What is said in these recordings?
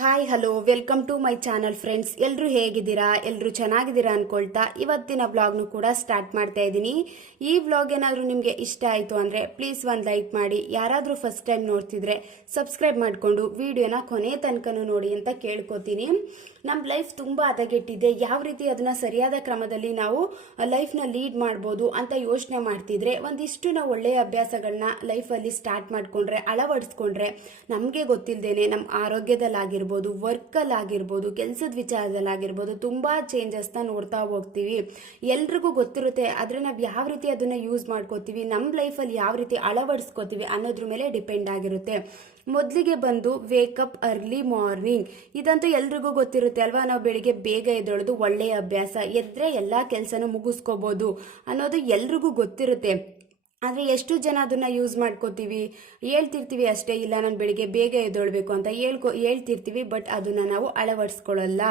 Hi hello welcome to my channel friends. ಎಲ್ಲರೂ ಹೇಗಿದ್ದೀರಾ? ಎಲ್ಲರೂ ಚೆನ್ನಾಗಿದ್ದೀರಾ ಅನ್ಕೊಳ್ತಾ ಇವತ್ತಿನ ವ್ಲಾಗ್ನು ಕೂಡ ಸ್ಟಾರ್ಟ್ ಮಾಡ್ತಾ ಇದ್ದೀನಿ. ಈ ವ್ಲಾಗ್ ಏನಾದರೂ ನಿಮಗೆ ಇಷ್ಟ ಆಯಿತು ಅಂದರೆ ಪ್ಲೀಸ್ ಒಂದು ಲೈಕ್ ಮಾಡಿ. ಯಾರಾದರೂ ಫಸ್ಟ್ ಟೈಮ್ ನೋಡ್ತಿದ್ರೆ ಸಬ್ಸ್ಕ್ರೈಬ್ ಮಾಡಿಕೊಂಡು ವಿಡಿಯೋನ ಕೊನೆ ತನಕನೂ ನೋಡಿ ಅಂತ ಕೇಳ್ಕೊತೀನಿ. ನಮ್ಮ ಲೈಫ್ ತುಂಬ ಹದಗೆಟ್ಟಿದೆ, ಯಾವ ರೀತಿ ಅದನ್ನ ಸರಿಯಾದ ಕ್ರಮದಲ್ಲಿ ನಾವು ಲೈಫ್ನ ಲೀಡ್ ಮಾಡ್ಬೋದು ಅಂತ ಯೋಚನೆ ಮಾಡ್ತಿದ್ರೆ ಒಂದಿಷ್ಟು ನಾವು ಒಳ್ಳೆಯ ಅಭ್ಯಾಸಗಳನ್ನ ಲೈಫಲ್ಲಿ ಸ್ಟಾರ್ಟ್ ಮಾಡ್ಕೊಂಡ್ರೆ, ಅಳವಡಿಸ್ಕೊಂಡ್ರೆ ನಮಗೆ ಗೊತ್ತಿಲ್ಲದೇನೆ ನಮ್ಮ ಆರೋಗ್ಯದಲ್ಲಾಗಿರ್ಬೋದು, ವರ್ಕಲ್ಲಾಗಿರ್ಬೋದು, ಕೆಲಸದ ವಿಚಾರದಲ್ಲಾಗಿರ್ಬೋದು ತುಂಬ ಚೇಂಜಸ್ನ ನೋಡ್ತಾ ಹೋಗ್ತೀವಿ. ಎಲ್ರಿಗೂ ಗೊತ್ತಿರುತ್ತೆ, ಆದರೆ ನಾವು ಯಾವ ರೀತಿ ಅದನ್ನು ಯೂಸ್ ಮಾಡ್ಕೋತೀವಿ, ನಮ್ಮ ಲೈಫಲ್ಲಿ ಯಾವ ರೀತಿ ಅಳವಡಿಸ್ಕೋತೀವಿ ಅನ್ನೋದ್ರ ಮೇಲೆ ಡಿಪೆಂಡ್ ಆಗಿರುತ್ತೆ. ಮೊದಲಿಗೆ ಬಂದು ವೇಕಪ್ ಅರ್ಲಿ ಮಾರ್ನಿಂಗ್. ಇದಂತೂ ಎಲ್ರಿಗೂ ಗೊತ್ತಿರುತ್ತೆ ಅಲ್ವಾ? ನಾವು ಬೆಳಿಗ್ಗೆ ಬೇಗ ಎದ್ದೇಳೋದು ಒಳ್ಳೆಯ ಅಭ್ಯಾಸ. ಎದ್ರೆ ಎಲ್ಲ ಕೆಲಸನೂ ಮುಗಿಸ್ಕೋಬೋದು ಅನ್ನೋದು ಎಲ್ರಿಗೂ ಗೊತ್ತಿರುತ್ತೆ. ಆದರೆ ಎಷ್ಟು ಜನ ಅದನ್ನು ಯೂಸ್ ಮಾಡ್ಕೋತೀವಿ? ಹೇಳ್ತಿರ್ತೀವಿ ಅಷ್ಟೇ, ಇಲ್ಲ ನಾನು ಬೆಳಿಗ್ಗೆ ಬೇಗ ಎದ್ದೇಳಬೇಕು ಅಂತ ಹೇಳ್ತಿರ್ತೀವಿ, ಬಟ್ ಅದನ್ನು ನಾವು ಅಳವಡಿಸ್ಕೊಳ್ಳಲ್ಲ.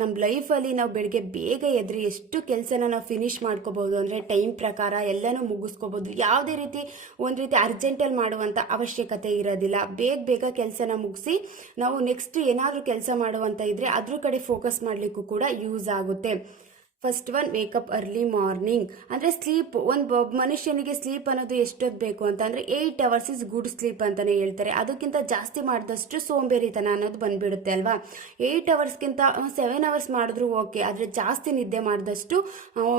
ನಮ್ಮ ಲೈಫಲ್ಲಿ ನಾವು ಬೆಳಿಗ್ಗೆ ಬೇಗ ಎದ್ರಿ ಎಷ್ಟು ಕೆಲಸನ ನಾವು ಫಿನಿಶ್ ಮಾಡ್ಕೋಬೋದು ಅಂದರೆ ಟೈಮ್ ಪ್ರಕಾರ ಎಲ್ಲನೂ ಮುಗಿಸ್ಕೋಬೋದು. ಯಾವುದೇ ರೀತಿ ಒಂದು ರೀತಿ ಅರ್ಜೆಂಟಲ್ಲಿ ಮಾಡುವಂಥ ಅವಶ್ಯಕತೆ ಇರೋದಿಲ್ಲ. ಬೇಗ ಕೆಲಸನ ಮುಗಿಸಿ ನಾವು ನೆಕ್ಸ್ಟ್ ಏನಾದರೂ ಕೆಲಸ ಮಾಡುವಂಥ ಇದ್ದರೆ ಅದ್ರ ಕಡೆ ಫೋಕಸ್ ಮಾಡಲಿಕ್ಕೂ ಕೂಡ ಯೂಸ್ ಆಗುತ್ತೆ. First one, wake up early morning. ಅಂದರೆ ಸ್ಲೀಪ್, ಒಂದು ಮನುಷ್ಯನಿಗೆ ಸ್ಲೀಪ್ ಅನ್ನೋದು ಎಷ್ಟೊತ್ತು ಬೇಕು ಅಂತ ಅಂದರೆ 8 hours ಇಸ್ ಗುಡ್ ಸ್ಲೀಪ್ ಅಂತಲೇ ಹೇಳ್ತಾರೆ. ಅದಕ್ಕಿಂತ ಜಾಸ್ತಿ ಮಾಡಿದಷ್ಟು ಸೋಂಬೇರಿತನ ಅನ್ನೋದು ಬಂದ್ಬಿಡುತ್ತೆ ಅಲ್ವಾ? 8 hours ಒಂದು 7 hours ಮಾಡಿದ್ರು ಓಕೆ, ಆದರೆ ಜಾಸ್ತಿ ನಿದ್ದೆ ಮಾಡಿದಷ್ಟು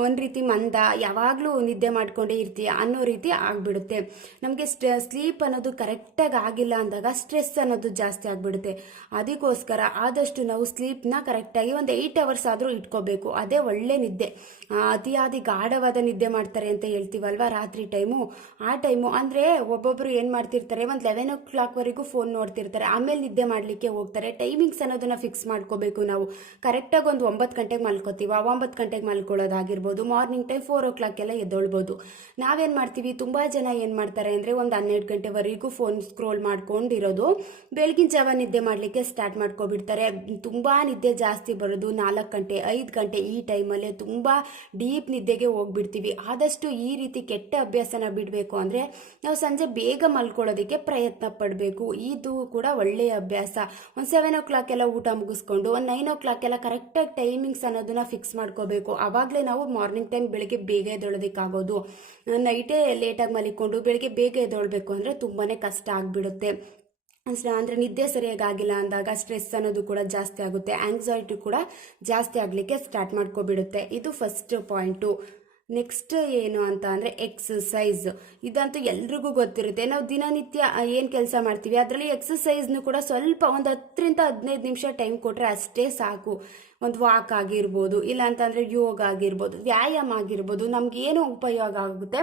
ಒಂದು ರೀತಿ ಮಂದ, ಯಾವಾಗಲೂ ನಿದ್ದೆ ಮಾಡ್ಕೊಂಡೇ ಇರ್ತೀಯ ಅನ್ನೋ ರೀತಿ ಆಗಿಬಿಡುತ್ತೆ. ನಮಗೆ ಸ್ಲೀಪ್ ಅನ್ನೋದು ಕರೆಕ್ಟಾಗಿ ಆಗಿಲ್ಲ ಅಂದಾಗ ಸ್ಟ್ರೆಸ್ ಅನ್ನೋದು ಜಾಸ್ತಿ ಆಗಿಬಿಡುತ್ತೆ. ಅದಕ್ಕೋಸ್ಕರ ಆದಷ್ಟು ನಾವು ಸ್ಲೀಪ್ನ ಕರೆಕ್ಟಾಗಿ ಒಂದು 8 hours ಆದರೂ ಇಟ್ಕೋಬೇಕು. ಅದೇ ಒಳ್ಳೆ ನಿದ್ದೆ. ಅತಿಯಾದಿ ಗಾಢವಾದ ನಿದ್ದೆ ಮಾಡ್ತಾರೆ ಅಂತ ಹೇಳ್ತೀವಲ್ವಾ ರಾತ್ರಿ ಟೈಮು, ಆ ಟೈಮು ಅಂದರೆ ಒಬ್ಬೊಬ್ರು ಏನು ಮಾಡ್ತಿರ್ತಾರೆ, ಒಂದು 11 o'clock ವರೆಗೂ ಫೋನ್ ನೋಡ್ತಿರ್ತಾರೆ, ಆಮೇಲೆ ನಿದ್ದೆ ಮಾಡಲಿಕ್ಕೆ ಹೋಗ್ತಾರೆ. ಟೈಮಿಂಗ್ಸ್ ಅನ್ನೋದನ್ನ ಫಿಕ್ಸ್ ಮಾಡ್ಕೋಬೇಕು. ನಾವು ಕರೆಕ್ಟಾಗಿ ಒಂದು 9 ಗಂಟೆಗೆ ಮಲ್ಕೋತೀವಿ, 9 ಗಂಟೆಗೆ ಮಲ್ಕೊಳ್ಳೋದಾಗಿರ್ಬೋದು. ಮಾರ್ನಿಂಗ್ ಟೈಮ್ 4 o'clock ಎಲ್ಲ ಎದ್ದೊಳ್ಬೋದು. ನಾವೇನು ಮಾಡ್ತೀವಿ, ತುಂಬ ಜನ ಏನು ಮಾಡ್ತಾರೆ ಅಂದರೆ ಒಂದು 12 ಗಂಟೆವರೆಗೂ ಫೋನ್ ಸ್ಕ್ರೋಲ್ ಮಾಡ್ಕೊಂಡಿರೋದು, ಬೆಳಗಿನ ಜಾವ ನಿದ್ದೆ ಮಾಡಲಿಕ್ಕೆ ಸ್ಟಾರ್ಟ್ ಮಾಡ್ಕೊಬಿಡ್ತಾರೆ. ತುಂಬ ನಿದ್ದೆ ಜಾಸ್ತಿ ಬರೋದು 4 ಗಂಟೆ 5 ಗಂಟೆ ಈ ಟೈಮಲ್ಲಿ ತುಂಬ ಡೀಪ್ ನಿದ್ದೆಗೆ ಹೋಗ್ಬಿಡ್ತೀವಿ. ಆದಷ್ಟು ಈ ರೀತಿ ಕೆಟ್ಟ ಅಭ್ಯಾಸನ ಬಿಡಬೇಕು ಅಂದರೆ ನಾವು ಸಂಜೆ ಬೇಗ ಮಲ್ಕೊಳ್ಳೋದಕ್ಕೆ ಪ್ರಯತ್ನ ಪಡಬೇಕು. ಇದು ಕೂಡ ಒಳ್ಳೆಯ ಅಭ್ಯಾಸ. ಒಂದು 7 o'clock ಎಲ್ಲ ಊಟ ಮುಗಿಸ್ಕೊಂಡು ಒಂದು 9 o'clock ಎಲ್ಲ ಕರೆಕ್ಟಾಗಿ ಟೈಮಿಂಗ್ಸ್ ಅನ್ನೋದನ್ನ ಫಿಕ್ಸ್ ಮಾಡ್ಕೋಬೇಕು. ಆವಾಗಲೇ ನಾವು ಮಾರ್ನಿಂಗ್ ಟೈಮ್ ಬೆಳಿಗ್ಗೆ ಬೇಗ ಎದ್ದೇಳೋದಕ್ಕಾಗೋದು. ನೈಟೇ ಲೇಟಾಗಿ ಮಲಿಕೊಂಡು ಬೆಳಿಗ್ಗೆ ಬೇಗ ಎದ್ದೇಳಬೇಕು ಅಂದರೆ ತುಂಬಾ ಕಷ್ಟ ಆಗಿಬಿಡುತ್ತೆ. ಅಂದರೆ ನಿದ್ದೆ ಸರಿಯಾಗಿ ಆಗಿಲ್ಲ ಅಂದಾಗ ಸ್ಟ್ರೆಸ್ ಅನ್ನೋದು ಕೂಡ ಜಾಸ್ತಿ ಆಗುತ್ತೆ, ಆಂಗ್ಸೈಟಿ ಕೂಡ ಜಾಸ್ತಿ ಆಗಲಿಕ್ಕೆ ಸ್ಟಾರ್ಟ್ ಮಾಡ್ಕೊಬಿಡುತ್ತೆ. ಇದು ಫಸ್ಟ್ ಪಾಯಿಂಟು. ನೆಕ್ಸ್ಟ್ ಏನು ಅಂತ ಅಂದರೆ ಎಕ್ಸಸೈಸ್. ಇದಂತೂ ಎಲ್ರಿಗೂ ಗೊತ್ತಿರುತ್ತೆ. ನಾವು ದಿನನಿತ್ಯ ಏನು ಕೆಲಸ ಮಾಡ್ತೀವಿ ಅದರಲ್ಲಿ ಎಕ್ಸಸೈಸ್ನು ಕೂಡ ಸ್ವಲ್ಪ ಒಂದು 10ರಿಂದ 15 ನಿಮಿಷ ಟೈಮ್ ಕೊಟ್ಟರೆ ಅಷ್ಟೇ ಸಾಕು. ಒಂದು ವಾಕ್ ಆಗಿರ್ಬೋದು, ಇಲ್ಲ ಅಂತಂದರೆ ಯೋಗ ಆಗಿರ್ಬೋದು, ವ್ಯಾಯಾಮ ಆಗಿರ್ಬೋದು, ನಮ್ಗೆ ಏನು ಉಪಯೋಗ ಆಗುತ್ತೆ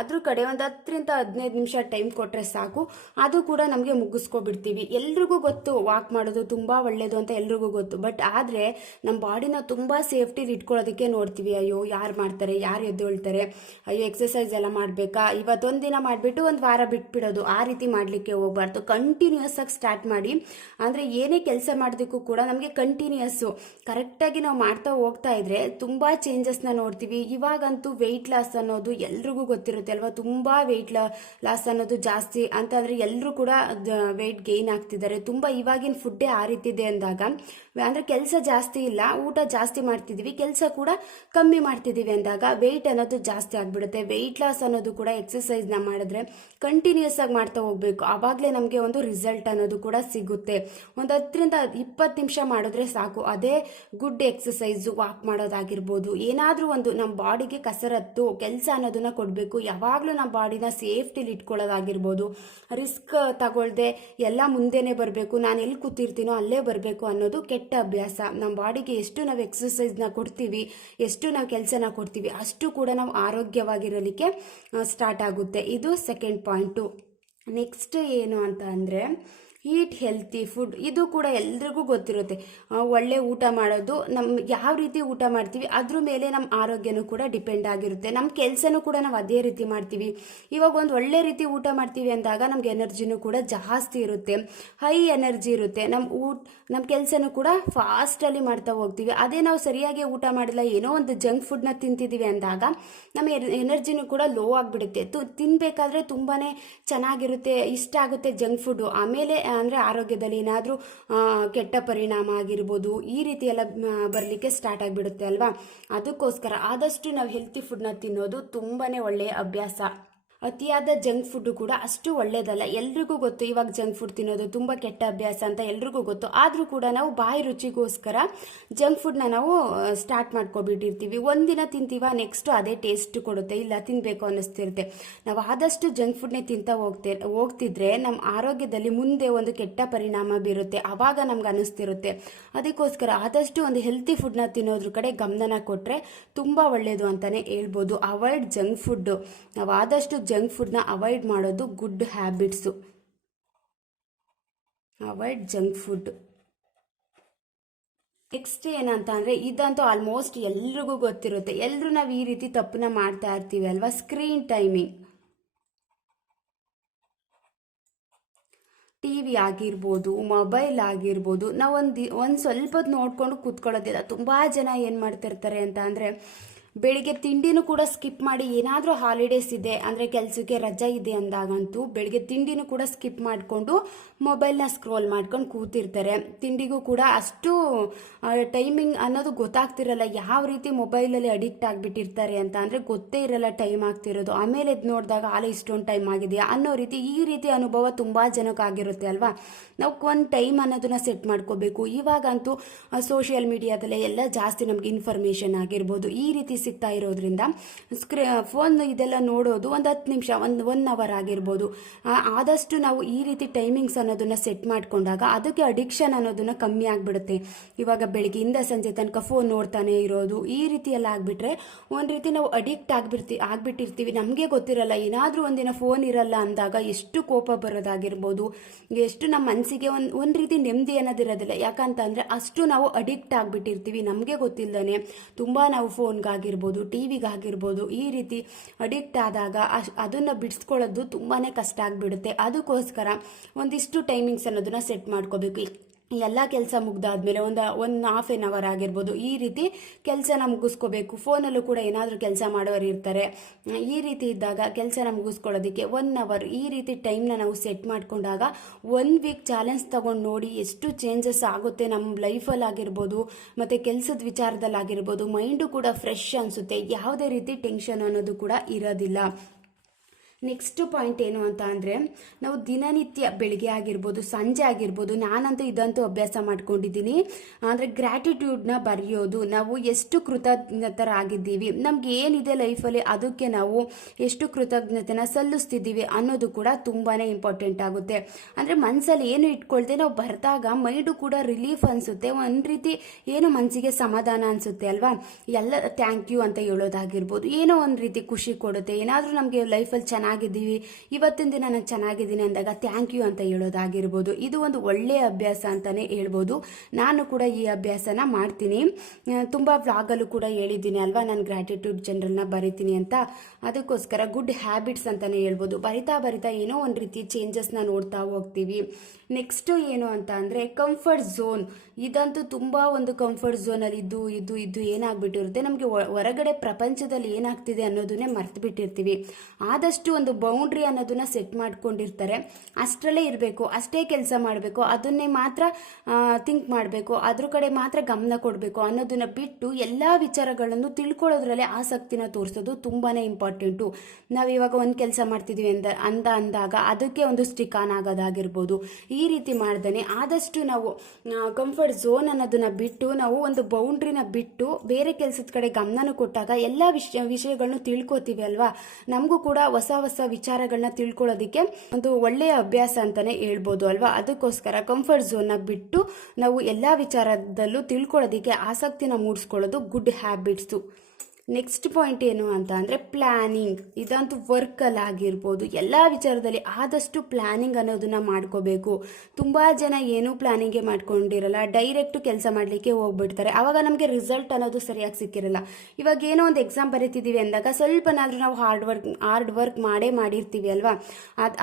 ಅದ್ರ ಕಡೆ ಒಂದು 10ರಿಂದ 15 ನಿಮಿಷ ಟೈಮ್ ಕೊಟ್ಟರೆ ಸಾಕು. ಅದು ಕೂಡ ನಮಗೆ ಮುಗಿಸ್ಕೊಬಿಡ್ತೀವಿ. ಎಲ್ರಿಗೂ ಗೊತ್ತು ವಾಕ್ ಮಾಡೋದು ತುಂಬ ಒಳ್ಳೆಯದು ಅಂತ ಎಲ್ರಿಗೂ ಗೊತ್ತು. ಬಟ್ ಆದರೆ ನಮ್ಮ ಬಾಡಿನ ತುಂಬ ಸೇಫ್ಟಿಲಿ ಇಟ್ಕೊಳ್ಳೋದಕ್ಕೆ ನೋಡ್ತೀವಿ. ಅಯ್ಯೋ ಯಾರು ಮಾಡ್ತಾರೆ, ಯಾರು ಎದ್ದೇಳ್ತಾರೆ, ಅಯ್ಯೋ ಎಕ್ಸಸೈಸ್ ಎಲ್ಲ ಮಾಡಬೇಕಾ, ಇವತ್ತೊಂದು ದಿನ ಮಾಡಿಬಿಟ್ಟು ಒಂದು ವಾರ ಬಿಟ್ಬಿಡೋದು, ಆ ರೀತಿ ಮಾಡಲಿಕ್ಕೆ ಹೋಗ್ಬಾರ್ದು. ಕಂಟಿನ್ಯೂಸ್ ಆಗಿ ಸ್ಟಾರ್ಟ್ ಮಾಡಿ. ಅಂದರೆ ಏನೇ ಕೆಲಸ ಮಾಡೋದಕ್ಕೂ ಕೂಡ ನಮಗೆ ಕಂಟಿನ್ಯೂಸ್ಸು ಕರೆಕ್ಟಾಗಿ ನಾವು ಮಾಡ್ತಾ ಹೋಗ್ತಾ ಇದ್ರೆ ತುಂಬ ಚೇಂಜಸ್ನ ನೋಡ್ತೀವಿ. ಇವಾಗಂತೂ ವೆಯ್ಟ್ ಲಾಸ್ ಅನ್ನೋದು ಎಲ್ರಿಗೂ ಗೊತ್ತಿರುತ್ತೆ ಅಲ್ವಾ? ತುಂಬ ವೆಯ್ಟ್ ಲಾಸ್ ಅನ್ನೋದು ಜಾಸ್ತಿ ಅಂತಂದರೆ ಎಲ್ಲರೂ ಕೂಡ ವೆಯ್ಟ್ ಗೇನ್ ಆಗ್ತಿದ್ದಾರೆ. ತುಂಬ ಇವಾಗಿನ ಫುಡ್ಡೇ ಆ ರೀತಿದೆ ಅಂದಾಗ, ಅಂದರೆ ಕೆಲಸ ಜಾಸ್ತಿ ಇಲ್ಲ, ಊಟ ಜಾಸ್ತಿ ಮಾಡ್ತಿದ್ದೀವಿ, ಕೆಲಸ ಕೂಡ ಕಮ್ಮಿ ಮಾಡ್ತಿದ್ದೀವಿ ಅಂದಾಗ ವೆಯ್ಟ್ ಅನ್ನೋದು ಜಾಸ್ತಿ ಆಗಿಬಿಡುತ್ತೆ. ವೆಯ್ಟ್ ಲಾಸ್ ಅನ್ನೋದು ಕೂಡ ಎಕ್ಸಸೈಸ್ನ ಮಾಡಿದ್ರೆ ಕಂಟಿನ್ಯೂಸ್ ಆಗಿ ಮಾಡ್ತಾ ಹೋಗಬೇಕು. ಆವಾಗಲೇ ನಮಗೆ ಒಂದು ರಿಸಲ್ಟ್ ಅನ್ನೋದು ಕೂಡ ಸಿಗುತ್ತೆ. ಒಂದು 10ರಿಂದ 20 ನಿಮಿಷ ಮಾಡಿದ್ರೆ ಸಾಕು. ಅದೇ ಗುಡ್ ಎಕ್ಸಸೈಸು. ವಾಕ್ ಮಾಡೋದಾಗಿರ್ಬೋದು, ಏನಾದರೂ ಒಂದು ನಮ್ಮ ಬಾಡಿಗೆ ಕಸರತ್ತು ಕೆಲಸ ಅನ್ನೋದನ್ನ ಕೊಡಬೇಕು. ಯಾವಾಗಲೂ ನಮ್ಮ ಬಾಡಿನ ಸೇಫ್ಟಿಲಿ ಇಟ್ಕೊಳ್ಳೋದಾಗಿರ್ಬೋದು. ರಿಸ್ಕ್ ತಗೊಳ್ದೆ ಎಲ್ಲ ಮುಂದೆನೇ ಬರಬೇಕು, ನಾನು ಎಲ್ಲಿ ಕೂತಿರ್ತೀನೋ ಅಲ್ಲೇ ಬರಬೇಕು ಅನ್ನೋದು ಕೆಟ್ಟ ಅಭ್ಯಾಸ. ನಮ್ಮ ಬಾಡಿಗೆ ಎಷ್ಟು ನಾವು ಎಕ್ಸಸೈಸ್ನ ಕೊಡ್ತೀವಿ, ಎಷ್ಟು ನಾವು ಕೆಲಸನ ಕೊಡ್ತೀವಿ, ಅಷ್ಟು ಕೂಡ ನಾವು ಆರೋಗ್ಯವಾಗಿರಲಿಕ್ಕೆ ಸ್ಟಾರ್ಟ್ ಆಗುತ್ತೆ. ಇದು ಸೆಕೆಂಡ್ ಪಾಯಿಂಟು. ನೆಕ್ಸ್ಟ್ ಏನು ಅಂತ ಅಂದರೆ ಈಟ್ ಹೆಲ್ತಿ ಫುಡ್. ಇದು ಕೂಡ ಎಲ್ರಿಗೂ ಗೊತ್ತಿರುತ್ತೆ. ಒಳ್ಳೆ ಊಟ ಮಾಡೋದು, ನಮ್ಮ ಯಾವ ರೀತಿ ಊಟ ಮಾಡ್ತೀವಿ ಅದ್ರ ಮೇಲೆ ನಮ್ಮ ಆರೋಗ್ಯನೂ ಕೂಡ ಡಿಪೆಂಡ್ ಆಗಿರುತ್ತೆ. ನಮ್ಮ ಕೆಲಸನೂ ಕೂಡ ನಾವು ಅದೇ ರೀತಿ ಮಾಡ್ತೀವಿ. ಇವಾಗ ಒಂದು ಒಳ್ಳೆ ರೀತಿ ಊಟ ಮಾಡ್ತೀವಿ ಅಂದಾಗ ನಮ್ಗೆ ಎನರ್ಜಿನೂ ಕೂಡ ಜಾಸ್ತಿ ಇರುತ್ತೆ, ಹೈ ಎನರ್ಜಿ ಇರುತ್ತೆ. ನಮ್ಮ ಕೆಲಸನೂ ಕೂಡ ಫಾಸ್ಟಲ್ಲಿ ಮಾಡ್ತಾ ಹೋಗ್ತೀವಿ. ಅದೇ ನಾವು ಸರಿಯಾಗಿ ಊಟ ಮಾಡಿಲ್ಲ, ಏನೋ ಒಂದು ಜಂಕ್ ಫುಡ್ನ ತಿಂತಿದ್ದೀವಿ ಅಂದಾಗ ನಮ್ಮ ಎನರ್ಜಿನೂ ಕೂಡ ಲೋ ಆಗಿಬಿಡುತ್ತೆ. ತಿನ್ನಬೇಕಾದ್ರೆ ತುಂಬಾ ಚೆನ್ನಾಗಿರುತ್ತೆ, ಇಷ್ಟ ಆಗುತ್ತೆ ಜಂಕ್ ಫುಡ್ಡು. ಆಮೇಲೆ ಅಂದರೆ ಆರೋಗ್ಯದಲ್ಲಿ ಏನಾದರೂ ಕೆಟ್ಟ ಪರಿಣಾಮ ಆಗಿರ್ಬೋದು, ಈ ರೀತಿ ಎಲ್ಲ ಬರಲಿಕ್ಕೆ ಸ್ಟಾರ್ಟ್ ಆಗಿಬಿಡುತ್ತೆ ಅಲ್ವಾ. ಅದಕ್ಕೋಸ್ಕರ ಆದಷ್ಟು ನಾವು ಹೆಲ್ತಿ ಫುಡ್ನ ತಿನ್ನೋದು ತುಂಬಾ ಒಳ್ಳೆಯ ಅಭ್ಯಾಸ. ಅತಿಯಾದ ಜಂಕ್ ಫುಡ್ಡು ಕೂಡ ಅಷ್ಟು ಒಳ್ಳೆಯದಲ್ಲ. ಎಲ್ರಿಗೂ ಗೊತ್ತು ಇವಾಗ ಜಂಕ್ ಫುಡ್ ತಿನ್ನೋದು ತುಂಬ ಕೆಟ್ಟ ಅಭ್ಯಾಸ ಅಂತ ಎಲ್ರಿಗೂ ಗೊತ್ತು. ಆದರೂ ಕೂಡ ನಾವು ಬಾಯಿ ರುಚಿಗೋಸ್ಕರ ಜಂಕ್ ಫುಡ್ನ ನಾವು ಸ್ಟಾರ್ಟ್ ಮಾಡ್ಕೊಬಿಟ್ಟಿರ್ತೀವಿ. ಒಂದಿನ ತಿಂತೀವ, ನೆಕ್ಸ್ಟು ಅದೇ ಟೇಸ್ಟ್ ಕೊಡುತ್ತೆ, ಇಲ್ಲ ತಿನ್ನಬೇಕು ಅನ್ನಿಸ್ತಿರುತ್ತೆ. ನಾವು ಆದಷ್ಟು ಜಂಕ್ ಫುಡ್ನೇ ತಿಂತಾ ಹೋಗ್ತಿದ್ರೆ ನಮ್ಮ ಆರೋಗ್ಯದಲ್ಲಿ ಮುಂದೆ ಒಂದು ಕೆಟ್ಟ ಪರಿಣಾಮ ಬೀರುತ್ತೆ, ಆವಾಗ ನಮ್ಗೆ ಅನ್ನಿಸ್ತಿರುತ್ತೆ. ಅದಕ್ಕೋಸ್ಕರ ಆದಷ್ಟು ಒಂದು ಹೆಲ್ತಿ ಫುಡ್ನ ತಿನ್ನೋದ್ರ ಕಡೆ ಗಮನ ಕೊಟ್ಟರೆ ತುಂಬ ಒಳ್ಳೆಯದು ಅಂತಲೇ ಹೇಳ್ಬೋದು. Avoid junk food. ನಾವು ಆದಷ್ಟು ಜಂಕ್ ಫುಡ್ನ ಅವಾಯ್ಡ್ ಮಾಡೋದು good habits. Avoid junk food. Next ಏನಂತ ಅಂದರೆ, ಇದಂತೂ ಆಲ್ಮೋಸ್ಟ್ ಎಲ್ರಿಗೂ ಗೊತ್ತಿರುತ್ತೆ, ಎಲ್ಲರೂ ನಾವು ಈ ರೀತಿ ತಪ್ಪನ್ನ ಮಾಡ್ತಾ ಇರ್ತೀವಿ ಅಲ್ವಾ. Screen timing. ಟಿ ವಿ ಆಗಿರ್ಬೋದು, ಮೊಬೈಲ್ ಆಗಿರ್ಬೋದು, ನಾವು ಒಂದು ಸ್ವಲ್ಪ ಹೊತ್ತು ನೋಡ್ಕೊಂಡು ಕೂತ್ಕೊಳ್ಳೋದಿಲ್ಲ. ತುಂಬ ಜನ ಏನು ಮಾಡ್ತಿರ್ತಾರೆ ಅಂತ ಅಂದರೆ, ಬೆಳಿಗ್ಗೆ ತಿಂಡಿನೂ ಕೂಡ ಸ್ಕಿಪ್ ಮಾಡಿ, ಏನಾದರೂ ಹಾಲಿಡೇಸ್ ಇದೆ ಅಂದರೆ ಕೆಲಸಕ್ಕೆ ರಜೆ ಇದೆ ಅಂದಾಗಂತೂ ಬೆಳಿಗ್ಗೆ ತಿಂಡಿನೂ ಕೂಡ ಸ್ಕಿಪ್ ಮಾಡಿಕೊಂಡು ಮೊಬೈಲ್ನ ಸ್ಕ್ರೋಲ್ ಮಾಡ್ಕೊಂಡು ಕೂತಿರ್ತಾರೆ. ತಿಂಡಿಗೂ ಕೂಡ ಅಷ್ಟು ಟೈಮಿಂಗ್ ಅನ್ನೋದು ಗೊತ್ತಾಗ್ತಿರಲ್ಲ, ಯಾವ ರೀತಿ ಮೊಬೈಲಲ್ಲಿ ಅಡಿಕ್ಟ್ ಆಗಿಬಿಟ್ಟಿರ್ತಾರೆ ಅಂತ ಅಂದರೆ ಗೊತ್ತೇ ಇರಲ್ಲ ಟೈಮ್ ಆಗ್ತಿರೋದು. ಆಮೇಲೆ ಎದ್ದು ನೋಡಿದಾಗ ಆಲೇ ಇಷ್ಟೊಂದು ಟೈಮ್ ಆಗಿದೆಯಾ ಅನ್ನೋ ರೀತಿ, ಈ ರೀತಿ ಅನುಭವ ತುಂಬ ಜನಕ್ಕಾಗಿರುತ್ತೆ ಅಲ್ವಾ. ನಾವು ಒಂದು ಟೈಮ್ ಅನ್ನೋದನ್ನ ಸೆಟ್ ಮಾಡ್ಕೋಬೇಕು. ಇವಾಗಂತೂ ಸೋಷಿಯಲ್ ಮೀಡಿಯಾದಲ್ಲೇ ಎಲ್ಲ ಜಾಸ್ತಿ ನಮ್ಗೆ ಇನ್ಫಾರ್ಮೇಷನ್ ಆಗಿರ್ಬೋದು ಈ ರೀತಿ ಸಿಗ್ತಾ ಇರೋದ್ರಿಂದ ಫೋನ್ ಇದೆಲ್ಲ ನೋಡೋದು ಒಂದು 10 ನಿಮಿಷ, ಒನ್ ಅವರ್ ಆಗಿರ್ಬೋದು. ಆದಷ್ಟು ನಾವು ಈ ರೀತಿ ಟೈಮಿಂಗ್ಸ್ ಅನ್ನೋದನ್ನ ಸೆಟ್ ಮಾಡ್ಕೊಂಡಾಗ ಅದಕ್ಕೆ ಅಡಿಕ್ಷನ್ ಅನ್ನೋದನ್ನ ಕಮ್ಮಿ ಆಗಿಬಿಡುತ್ತೆ. ಇವಾಗ ಬೆಳಗ್ಗೆಯಿಂದ ಸಂಜೆ ತನಕ ಫೋನ್ ನೋಡ್ತಾನೆ ಇರೋದು ಈ ರೀತಿ ಎಲ್ಲ ಆಗಿಬಿಟ್ರೆ ಒಂದು ರೀತಿ ನಾವು ಅಡಿಕ್ಟ್ ಆಗ್ಬಿಟ್ಟಿರ್ತೀವಿ. ನಮಗೆ ಗೊತ್ತಿರಲ್ಲ, ಏನಾದರೂ ಒಂದಿನ ಫೋನ್ ಇರಲ್ಲ ಅಂದಾಗ ಎಷ್ಟು ಕೋಪ ಬರೋದಾಗಿರ್ಬೋದು, ಎಷ್ಟು ನಮ್ಮ ಮನಸ್ಸಿಗೆ ಒಂದು ರೀತಿ ನೆಮ್ಮದಿ ಅನ್ನೋದಿರೋದಿಲ್ಲ. ಯಾಕಂತಂದರೆ ಅಷ್ಟು ನಾವು ಅಡಿಕ್ಟ್ ಆಗಿಬಿಟ್ಟಿರ್ತೀವಿ. ನಮಗೆ ಗೊತ್ತಿಲ್ಲದೇ ತುಂಬ ನಾವು ಫೋನ್ಗಾಗಿರ್ಬೋದು, ಟಿ ವಿಗಾಗಿರ್ಬೋದು ಈ ರೀತಿ ಅಡಿಕ್ಟ್ ಆದಾಗ ಅದನ್ನು ಬಿಡಿಸ್ಕೊಳ್ಳೋದು ತುಂಬಾ ಕಷ್ಟ ಆಗಿಬಿಡುತ್ತೆ. ಅದಕ್ಕೋಸ್ಕರ ಒಂದಿಷ್ಟು ಟೈಮಿಂಗ್ಸ್ ಅನ್ನೋದನ್ನ ಸೆಟ್ ಮಾಡ್ಕೋಬೇಕು. ಎಲ್ಲ ಕೆಲಸ ಮುಗ್ದಾದ್ಮೇಲೆ ಒಂದು ಹಾಫ್ ಆನ್ ಅವರ್ ಆಗಿರ್ಬೋದು ಈ ರೀತಿ ಕೆಲಸನ ಮುಗಿಸ್ಕೋಬೇಕು. ಫೋನಲ್ಲೂ ಕೂಡ ಏನಾದರೂ ಕೆಲಸ ಮಾಡೋರು ಇರ್ತಾರೆ. ಈ ರೀತಿ ಇದ್ದಾಗ ಕೆಲಸನ ಮುಗಿಸ್ಕೊಳ್ಳೋದಕ್ಕೆ 1 ಅವರ್ ಈ ರೀತಿ ಟೈಮ್ನ ನಾವು ಸೆಟ್ ಮಾಡ್ಕೊಂಡಾಗ 1 ವೀಕ್ ಚಾಲೆಂಜ್ ತಗೊಂಡು ನೋಡಿ ಎಷ್ಟು ಚೇಂಜಸ್ ಆಗುತ್ತೆ ನಮ್ಮ ಲೈಫಲ್ಲಿ ಆಗಿರ್ಬೋದು, ಮತ್ತು ಕೆಲಸದ ವಿಚಾರದಲ್ಲಾಗಿರ್ಬೋದು. ಮೈಂಡು ಕೂಡ ಫ್ರೆಶ್ ಅನಿಸುತ್ತೆ, ಯಾವುದೇ ರೀತಿ ಟೆನ್ಷನ್ ಅನ್ನೋದು ಕೂಡ ಇರೋದಿಲ್ಲ. ನೆಕ್ಸ್ಟ್ ಪಾಯಿಂಟ್ ಏನು ಅಂತ ಅಂದರೆ, ನಾವು ದಿನನಿತ್ಯ ಬೆಳಿಗ್ಗೆ ಆಗಿರ್ಬೋದು, ಸಂಜೆ ಆಗಿರ್ಬೋದು, ನಾನಂತೂ ಇದಂತೂ ಅಭ್ಯಾಸ ಮಾಡ್ಕೊಂಡಿದ್ದೀನಿ. ಅಂದರೆ ಗ್ರ್ಯಾಟಿಟ್ಯೂಡ್ನ ಬರೆಯೋದು. ನಾವು ಎಷ್ಟು ಕೃತಜ್ಞತರಾಗಿದ್ದೀವಿ, ನಮ್ಗೆ ಏನಿದೆ ಲೈಫಲ್ಲಿ ಅದಕ್ಕೆ ನಾವು ಎಷ್ಟು ಕೃತಜ್ಞತೆನ ಸಲ್ಲಿಸ್ತಿದ್ದೀವಿ ಅನ್ನೋದು ಕೂಡ ತುಂಬಾ ಇಂಪಾರ್ಟೆಂಟ್ ಆಗುತ್ತೆ. ಅಂದರೆ ಮನಸ್ಸಲ್ಲಿ ಏನು ಇಟ್ಕೊಳ್ದೆ ನಾವು ಬರ್ದಾಗ ಮೈಂಡು ಕೂಡ ರಿಲೀಫ್ ಅನಿಸುತ್ತೆ, ಒಂದು ರೀತಿ ಏನು ಮನಸ್ಸಿಗೆ ಸಮಾಧಾನ ಅನಿಸುತ್ತೆ ಅಲ್ವಾ. ಎಲ್ಲ ಥ್ಯಾಂಕ್ ಯು ಅಂತ ಹೇಳೋದಾಗಿರ್ಬೋದು, ಏನೋ ಒಂದು ರೀತಿ ಖುಷಿ ಕೊಡುತ್ತೆ. ಏನಾದರೂ ನಮಗೆ ಲೈಫಲ್ಲಿ ಚೆನ್ನಾಗಿದ್ದೀವಿ, ಇವತ್ತಿನ ದಿನ ನಾನು ಚೆನ್ನಾಗಿದ್ದೀನಿ ಅಂದಾಗ ಥ್ಯಾಂಕ್ ಯು ಅಂತ ಹೇಳೋದಾಗಿರ್ಬೋದು, ಇದು ಒಂದು ಒಳ್ಳೆಯ ಅಭ್ಯಾಸ ಅಂತಲೇ ಹೇಳ್ಬೋದು. ನಾನು ಕೂಡ ಈ ಅಭ್ಯಾಸನ ಮಾಡ್ತೀನಿ. ತುಂಬ ವ್ಲಾಗಲ್ಲೂ ಕೂಡ ಹೇಳಿದ್ದೀನಿ ಅಲ್ವಾ, ನಾನು ಗ್ರ್ಯಾಟಿಟ್ಯೂಡ್ ಜನರಲ್ನ ಬರಿತೀನಿ ಅಂತ. ಅದಕ್ಕೋಸ್ಕರ ಗುಡ್ ಹ್ಯಾಬಿಟ್ಸ್ ಅಂತಲೇ ಹೇಳ್ಬೋದು. ಬರಿತಾ ಏನೋ ಒಂದು ರೀತಿ ಚೇಂಜಸ್ನ ನೋಡ್ತಾ ಹೋಗ್ತೀವಿ. ನೆಕ್ಸ್ಟು ಏನು ಅಂತ ಅಂದರೆ ಕಂಫರ್ಟ್ ಝೋನ್. ಇದಂತೂ ತುಂಬ ಒಂದು ಕಂಫರ್ಟ್ ಝೋನಲ್ಲಿ ಇದ್ದು ಏನಾಗ್ಬಿಟ್ಟಿರುತ್ತೆ, ನಮಗೆ ಹೊರಗಡೆ ಪ್ರಪಂಚದಲ್ಲಿ ಏನಾಗ್ತಿದೆ ಅನ್ನೋದನ್ನೇ ಮರ್ತು ಬಿಟ್ಟಿರ್ತೀವಿ. ಆದಷ್ಟು ಒಂದು ಬೌಂಡ್ರಿ ಅನ್ನೋದನ್ನ ಸೆಟ್ ಮಾಡ್ಕೊಂಡಿರ್ತಾರೆ, ಅಷ್ಟರಲ್ಲೇ ಇರಬೇಕು, ಅಷ್ಟೇ ಕೆಲಸ ಮಾಡಬೇಕು, ಅದನ್ನೇ ಮಾತ್ರ ಥಿಂಕ್ ಮಾಡಬೇಕು, ಅದ್ರ ಕಡೆ ಮಾತ್ರ ಗಮನ ಕೊಡಬೇಕು ಅನ್ನೋದನ್ನ ಬಿಟ್ಟು ಎಲ್ಲ ವಿಚಾರಗಳನ್ನು ತಿಳ್ಕೊಳ್ಳೋದ್ರಲ್ಲೇ ಆಸಕ್ತಿನ ತೋರಿಸೋದು ತುಂಬಾ ಇಂಪಾರ್ಟೆಂಟು. ನಾವು ಇವಾಗ ಒಂದು ಕೆಲಸ ಮಾಡ್ತಿದ್ದೀವಿ ಅಂದಾಗ ಅದಕ್ಕೆ ಒಂದು ಸ್ಟಿಕ್ ಆನ್ ಆಗೋದಾಗಿರ್ಬೋದು. ಈ ರೀತಿ ಮಾಡ್ದೇ ಆದಷ್ಟು ನಾವು ಕಂಫರ್ಟ್ ಝೋನ್ ಅನ್ನೋದನ್ನ ಬಿಟ್ಟು ನಾವು ಒಂದು ಬೌಂಡ್ರಿನ ಬಿಟ್ಟು ಬೇರೆ ಕೆಲಸದ ಕಡೆ ಗಮನ ಕೊಟ್ಟಾಗ ಎಲ್ಲ ವಿಷಯಗಳನ್ನು ತಿಳ್ಕೊತೀವಿ ಅಲ್ವಾ. ನಮಗೂ ಕೂಡ ಹೊಸ ವಿಚಾರಗಳನ್ನ ತಿಳ್ಕೊಳ್ಳೋದಕ್ಕೆ ಒಂದು ಒಳ್ಳೆಯ ಅಭ್ಯಾಸ ಅಂತಾನೆ ಹೇಳ್ಬೋದು ಅಲ್ವಾ. ಅದಕ್ಕೋಸ್ಕರ ಕಂಫರ್ಟ್ ಝೋನ್ನ ಬಿಟ್ಟು ನಾವು ಎಲ್ಲ ವಿಚಾರದಲ್ಲೂ ತಿಳ್ಕೊಳ್ಳೋದಕ್ಕೆ ಆಸಕ್ತಿನ ಮೂಡಿಸ್ಕೊಳ್ಳೋದು ಗುಡ್ ಹ್ಯಾಬಿಟ್ಸು. ನೆಕ್ಸ್ಟ್ ಪಾಯಿಂಟ್ ಏನು ಅಂತ ಅಂದರೆ ಪ್ಲ್ಯಾನಿಂಗ್. ಇದಂತೂ ವರ್ಕಲ್ಲಾಗಿರ್ಬೋದು, ಎಲ್ಲ ವಿಚಾರದಲ್ಲಿ ಆದಷ್ಟು ಪ್ಲ್ಯಾನಿಂಗ್ ಅನ್ನೋದನ್ನ ಮಾಡ್ಕೋಬೇಕು. ತುಂಬ ಜನ ಏನೂ ಪ್ಲ್ಯಾನಿಂಗೇ ಮಾಡ್ಕೊಂಡಿರಲ್ಲ, ಡೈರೆಕ್ಟ್ ಕೆಲಸ ಮಾಡಲಿಕ್ಕೆ ಹೋಗ್ಬಿಡ್ತಾರೆ. ಆವಾಗ ನಮಗೆ ರಿಸಲ್ಟ್ ಅನ್ನೋದು ಸರಿಯಾಗಿ ಸಿಕ್ಕಿರಲ್ಲ. ಇವಾಗ ಏನೋ ಒಂದು ಎಕ್ಸಾಮ್ ಬರೀತಿದ್ದೀವಿ ಅಂದಾಗ ಸ್ವಲ್ಪನಾದರೂ ನಾವು ಹಾರ್ಡ್ ವರ್ಕ್ ಮಾಡಿರ್ತೀವಿ ಅಲ್ವಾ,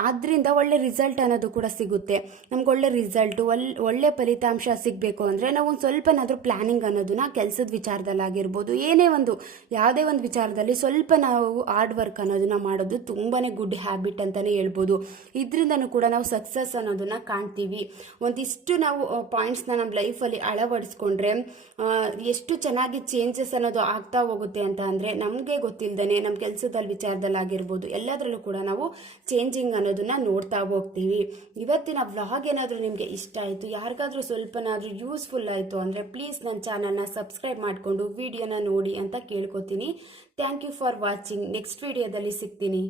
ಅದರಿಂದ ಒಳ್ಳೆ ರಿಸಲ್ಟ್ ಅನ್ನೋದು ಕೂಡ ಸಿಗುತ್ತೆ. ನಮ್ಗೆ ಒಳ್ಳೆ ರಿಸಲ್ಟು ಒಳ್ಳೆ ಫಲಿತಾಂಶ ಸಿಗಬೇಕು ಅಂದರೆ ನಾವು ಒಂದು ಸ್ವಲ್ಪನಾದರೂ ಪ್ಲ್ಯಾನಿಂಗ್ ಅನ್ನೋದನ್ನ ಕೆಲಸದ ವಿಚಾರದಲ್ಲಾಗಿರ್ಬೋದು, ಏನೇ ಒಂದು ಯಾವುದೇ ಒಂದು ವಿಚಾರದಲ್ಲಿ ಸ್ವಲ್ಪ ನಾವು ಹಾರ್ಡ್ ವರ್ಕ್ ಅನ್ನೋದನ್ನ ಮಾಡೋದು ತುಂಬಾ ಗುಡ್ ಹ್ಯಾಬಿಟ್ ಅಂತಲೇ ಹೇಳ್ಬೋದು. ಇದರಿಂದನೂ ಕೂಡ ನಾವು ಸಕ್ಸಸ್ ಅನ್ನೋದನ್ನ ಕಾಣ್ತೀವಿ. ಒಂದಿಷ್ಟು ನಾವು ಪಾಯಿಂಟ್ಸ್ನ ನಮ್ಮ ಲೈಫಲ್ಲಿ ಅಳವಡಿಸ್ಕೊಂಡ್ರೆ ಎಷ್ಟು ಚೆನ್ನಾಗಿ ಚೇಂಜಸ್ ಅನ್ನೋದು ಆಗ್ತಾ ಹೋಗುತ್ತೆ ಅಂತ ಅಂದರೆ ನಮಗೆ ಗೊತ್ತಿಲ್ಲದೇ ನಮ್ಮ ಕೆಲಸದಲ್ಲಿ ವಿಚಾರದಲ್ಲಾಗಿರ್ಬೋದು ಎಲ್ಲದರಲ್ಲೂ ಕೂಡ ನಾವು ಚೇಂಜಿಂಗ್ ಅನ್ನೋದನ್ನ ನೋಡ್ತಾ ಹೋಗ್ತೀವಿ. ಇವತ್ತಿನ ವ್ಲಾಗ್ ಏನಾದರೂ ನಿಮಗೆ ಇಷ್ಟ ಆಯಿತು, ಯಾರಿಗಾದರೂ ಸ್ವಲ್ಪನಾದರೂ ಯೂಸ್ಫುಲ್ ಆಯಿತು ಅಂದರೆ ಪ್ಲೀಸ್ ನನ್ನ ಚಾನಲ್ನ ಸಬ್ಸ್ಕ್ರೈಬ್ ಮಾಡಿಕೊಂಡು ವಿಡಿಯೋನ ನೋಡಿ ಅಂತ ಕೇಳ್ಕೊತೀನಿ. Thank you for watching. Next ವಿಡಿಯೋದಲ್ಲಿ ಸಿಗ್ತೀನಿ.